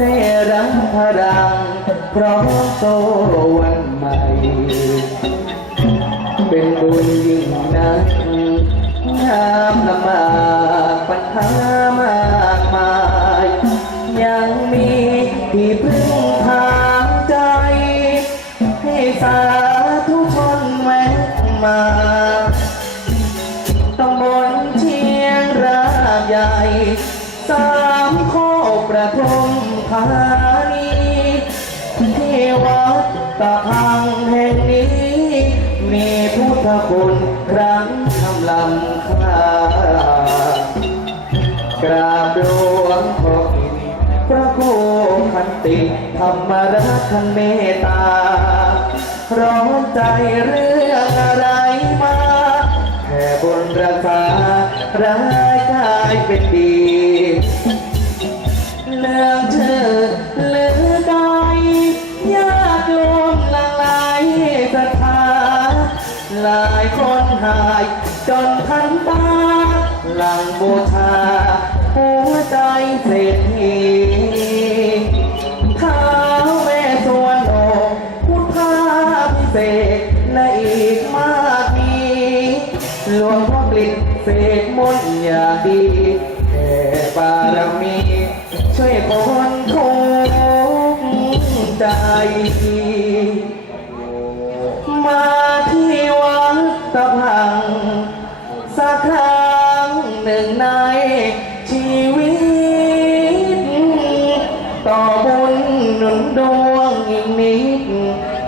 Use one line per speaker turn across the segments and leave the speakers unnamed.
ได้รับพลังพร้อมโตวันใหม่ เป็นบุญยิ่งนักงามลำบากปัญหามากมาย ยังมีที่พึ่งทางใจ ให้สาธุชนแวะมาตำบลเชียงรากใหญ่ สามโคกประทม ธานีที่วัดตะพังแห่งนี้ มีพุทธคุณครั้งทำลำคากราบหลวงพ่ออินพระโคขันติธรรมรักขันเมตตา ร้อนใจเรื่องอะไรมาแค่บนราคาร้ายกายเป็นดี หายจนทันตา หลังบูชาหัวใจเศรษฐีท้าแม่สวนโอกพุทธาพิเศษและอีกมากมีหลวงพ่อกลิ่นเศษมนต์อย่างดีแผ่บารมี ช่วยคน ชีวิต ต่อบุญหนุนดวงอีกนิด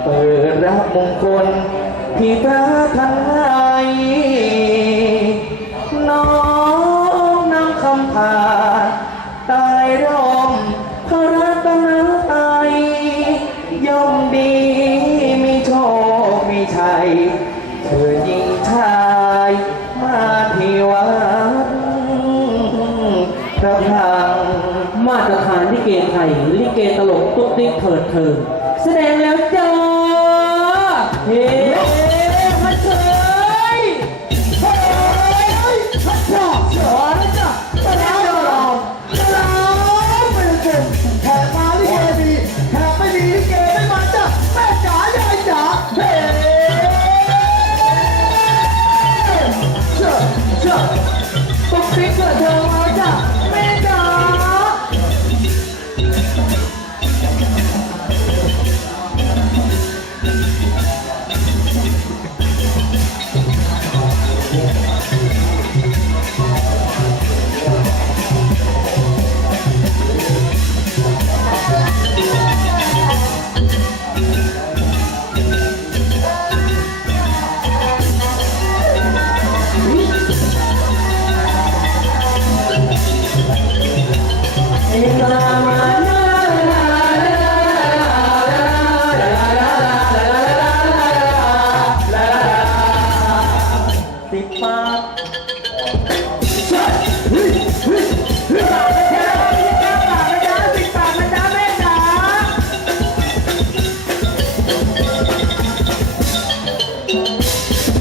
เปิดรับมงคลที่พระท่านให้น้อมนำคำผ่าตายร่มพระรัตนตรัยย่อมดีมีโชคมีชัยเธอยิง ระทาง
มาตรฐานลิเกไทยลิเกตลกตุ๊กติ๊กเถิดเถิงแสดงแล้วจ้า สิบปาก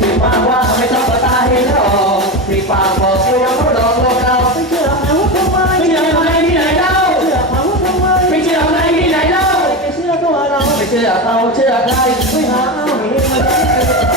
สิบปากว่าไม่ต้องมาตายให้หรอกสิบปากบอกเลยว่าเขาหลอกเราเราไม่เชื่อเขาทำไมไม่เชื่อใครที่ไหนเล่าเชื่อเขาทำไมไม่เชื่อใครที่ไหนเล่าไม่เชื่อตัวเราไม่เชื่อเขาเชื่อใครไม่หาเอาไม่ได้มา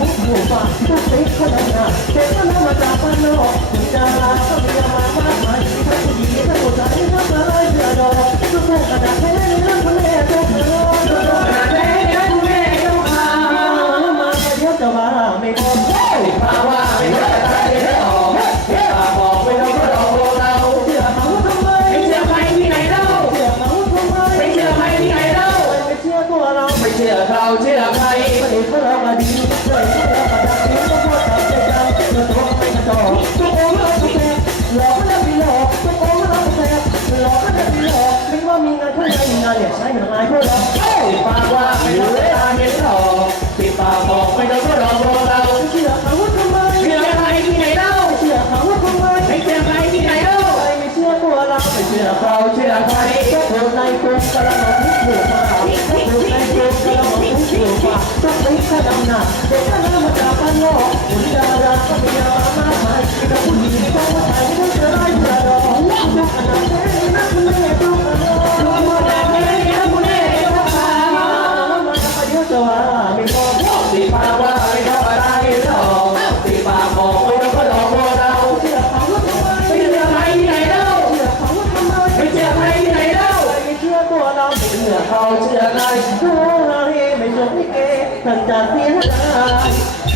ผมอยู่บ้านจะติดนาดหนาเจ็บก็แล้วมา
จากบ้านน
อกถึงจะลาก็ไม่ย
อม
มาำ
หนา
เด็กข้ามาจากบ้านนอกคุณดาราก็มีมามากมายแต่ผู้หญิงต้องมาถ่ายรูปจะได้เพื่อรอทุกขนานักเล่นทุกขนาด
รู้หมดแล้วไม่ได้ยังไม่ได้ยังพา
มาเดี๋ยวจะว่าไม่พอ
ปิดปาว่าไม่ต้องอะไรหรอกปิดปาบอกไม่ต้องก็รอเรา
เชื่อเขาไม่
เชื่อใครที่ไหนเล่า
เชื่อเขาทำไม่
เชื่อใครที่ไหนเล่า
ไม่เชื่อตัวเราเชื่อ
เขาเชื่อใคร
เชื่อไม่จบไม่เกท่าจากเสียดาย